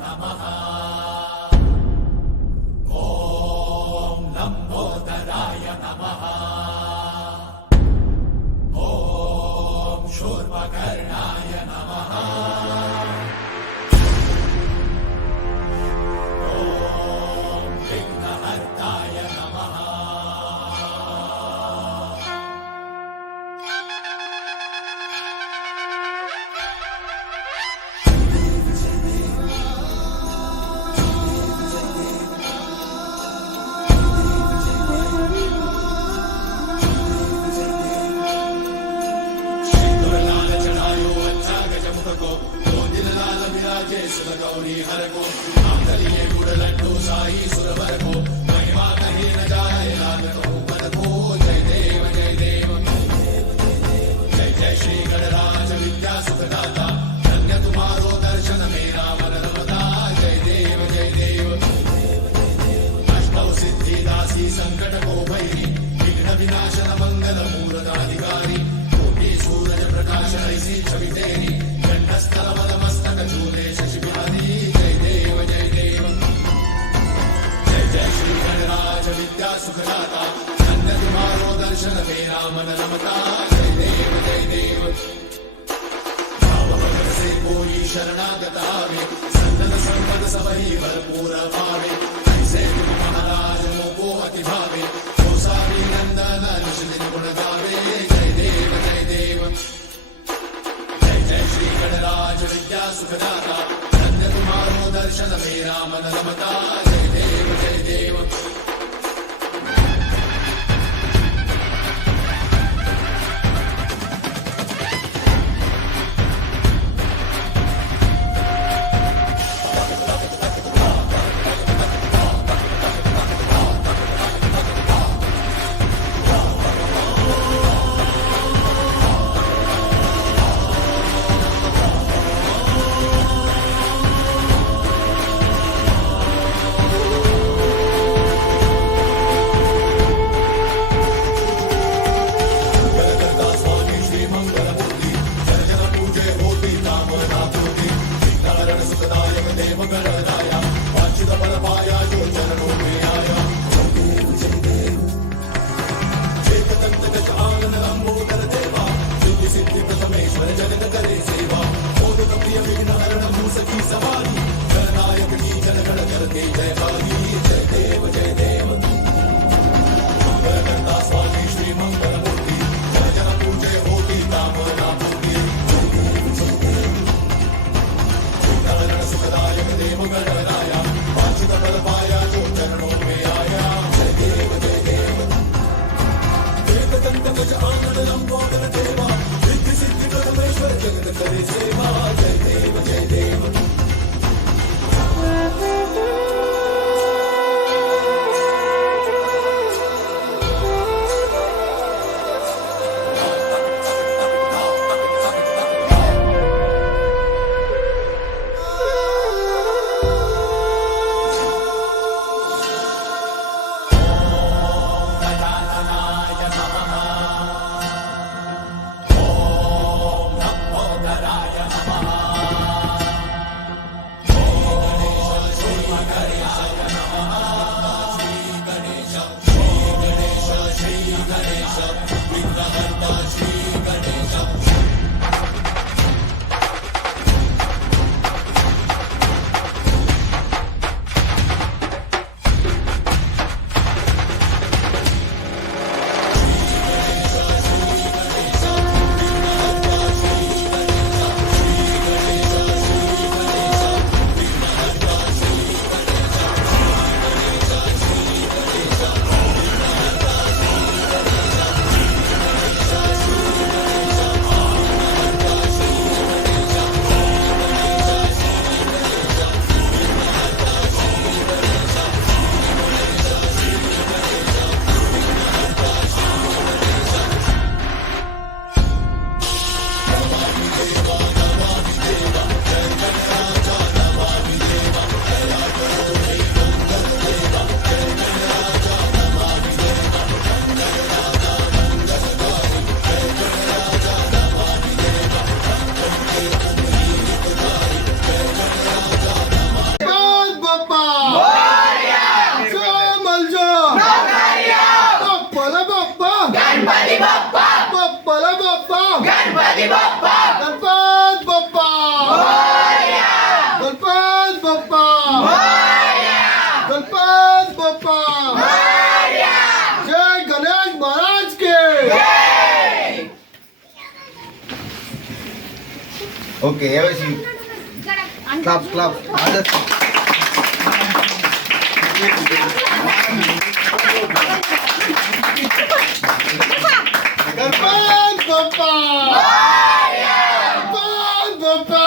नमः। ॐ लम्बोदराय नमः। ॐ शूर्पकर्णाय नमः। ॐ विघ्नहर्ताय नमः। गौरी हर को आंगलिये गुड़ लड्डू साई सुरवर को महिमा कहीं न जाए लागत ऊपर को। जय देव जय देव जय जय श्री गणराज विद्या सुखदाता धन्य तुम्हारो दर्शन मेरा मन रमता। जय देव जय देव अष्टौ सिद्धि दासी संकट को भैरी विघ्न विनाशन मंगल मूर्ताधिकारी कोटि सूरज प्रकाश ऐसी छवि तेरी कंठस्थल मद मस्तक चूले शशि बिहारी। जय देव जय देव जय जय श्री गणराज विद्या सुखदाता धन्य तुम्हारो दर्शन मेरा मन रमता। जय देव जय देव भाव भगत से कोई शरणागत आवे संतन संपद सबही भरपूर पावे। ऐसे तुम महाराज मोको अति भावे गोसावी नंदन निश दिन गुण गावे। जय देव जय देव जय जय श्री गणराज विद्या सुखदाता धन्य तुम्हारो दर्शन मेरा मन रमता। जय देव जय देव देव बप्पा गणपति बप्पा जय गणेश महाराज के। Okay clap clap Ganpati Bappa Bappa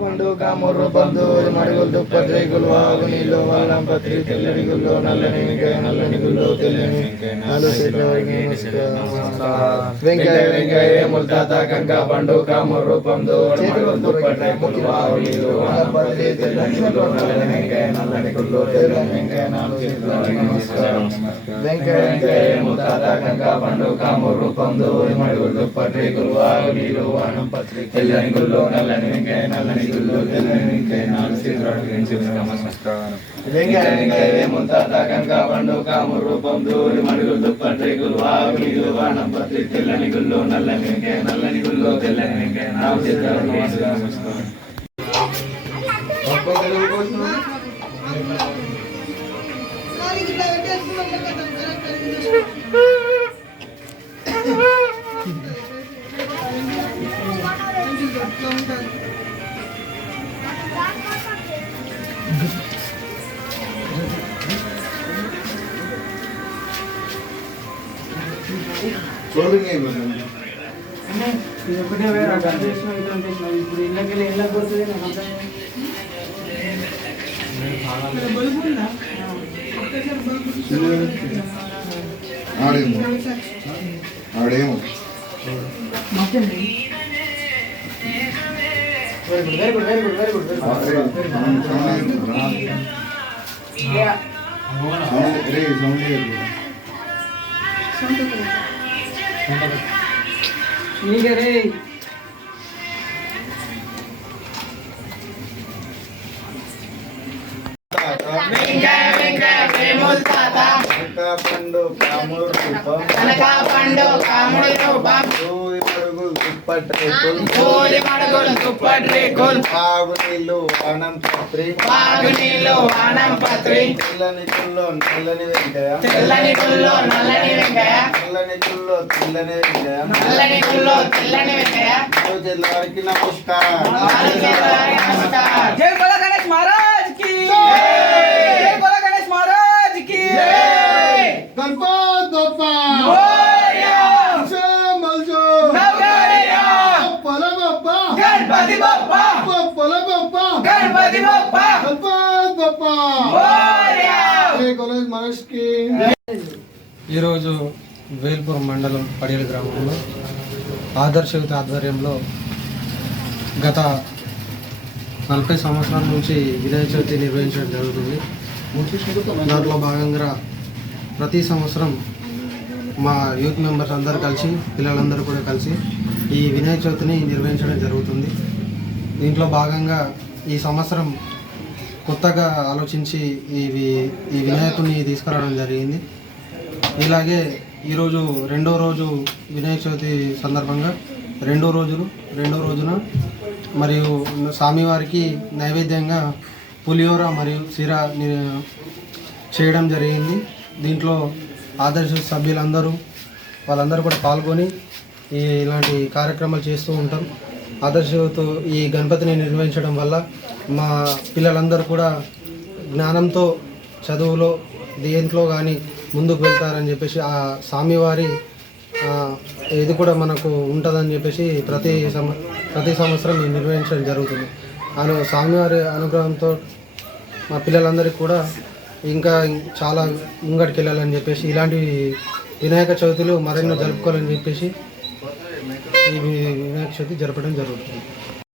పండుగ మొర్ర బంధు మడుగులు దుప్పటి రేగులు ఆగు నీళ్ళు వాళ్ళం పత్రి తెల్లని గుళ్ళు నల్లని నల్లని గుళ్ళు తెల్లని వెంకయ్య వెంకయ్య ముల్తాత కంక పండుగ మొర్ర బంధు మడుగులు దుప్పటి రేగులు ఆగు నీళ్ళు వాళ్ళం పత్రి తెల్లని గుళ్ళు నల్లని గుళ్ళు తెల్లని వెంకయ్య నాలుగు నమస్కారం వెంకయ్య వెంకయ్య ముల్తాత కంక పండుగ మొర్ర బంధు మడుగులు దుప్పటి రేగులు ఆగు నీళ్ళు వాళ్ళం పత్రి తెల్లని గుళ్ళు నల్లని వెంకయ్య నల్లని గుళ్ళు తెల్లని వెంకయ్య నాలుగు నమస్కారం వెంకయ్య వెంకయ్య ముల్తాత కంక పండుగ మొర్ర బంధు మడుగులు దుప్పటి రేగులు ఆగు నీళ్ళు వాళ్ళం పత్రి తెల్లని గుళ్ళు నల్లని వెంకయ్య నల్లని గుళ్ళు తెల్లని వెంకయ్య నాలుగు నమస్కారం ఒకటే వేరే ఇప్పుడు ఇళ్ళకి ఇళ్ళకి పోతుంది ఆడేమో ఆడేమో very good very good very good నీకే రే పండు కాముడు రూపం దుప్పటి రేకుల్ ఆగు నీళ్ళు వానం పత్రి తెల్లని గుల్లో నల్లని వెంకయ్య నల్లని గుల్లో తెల్లని వెంకయ్య వారికి నమస్కారం జై బోలో గణేష్ మహారాజ్ కి జై బోలో గణేష్ మహారాజ్ కి గణపతి బప్పా గణపతి బప్పా గణపతి బప్పా ఈరోజు వేల్పూర్ మండలం పడేలు గ్రామంలో ఆదర్శ యువత ఆధ్వర్యంలో గత 40 సంవత్సరాల నుంచి వినాయక చవితి నిర్వహించడం జరుగుతుంది. దాంట్లో భాగంగా ప్రతి సంవత్సరం మా యూత్ మెంబర్స్ అందరూ కలిసి పిల్లలందరూ కూడా కలిసి ఈ వినాయక చవితిని నిర్వహించడం జరుగుతుంది. దీంట్లో భాగంగా ఈ సంవత్సరం కొత్తగా ఆలోచించి ఈ వినాయకుడిని తీసుకురావడం జరిగింది. ఇలాగే ఈరోజు రెండో రోజు వినాయక చవితి సందర్భంగా రెండో రోజున మరియు స్వామివారికి నైవేద్యంగా పులిహోర మరియు సిరా చేయడం జరిగింది. దీంట్లో ఆదర్శ సభ్యులందరూ వాళ్ళందరూ కూడా పాల్గొని ఇలాంటి కార్యక్రమాలు చేస్తూ ఉంటాం. ఆదర్శతో ఈ గణపతిని నిర్వహించడం వల్ల మా పిల్లలందరూ కూడా జ్ఞానంతో చదువులో దేంట్లో కానీ ముందుకు వెళ్తారని చెప్పేసి ఆ స్వామివారి ఇది కూడా మనకు ఉంటుందని చెప్పేసి ప్రతి సంవత్సరం నిర్వహించడం జరుగుతుంది. స్వామివారి అనుగ్రహంతో మా పిల్లలందరికీ కూడా ఇంకా చాలా ముంగడికి వెళ్ళాలని చెప్పేసి ఇలాంటివి వినాయక చవితులు మరెన్నో జరుపుకోవాలని చెప్పేసి ఈ వినాయక చవితి జరపడం జరుగుతుంది.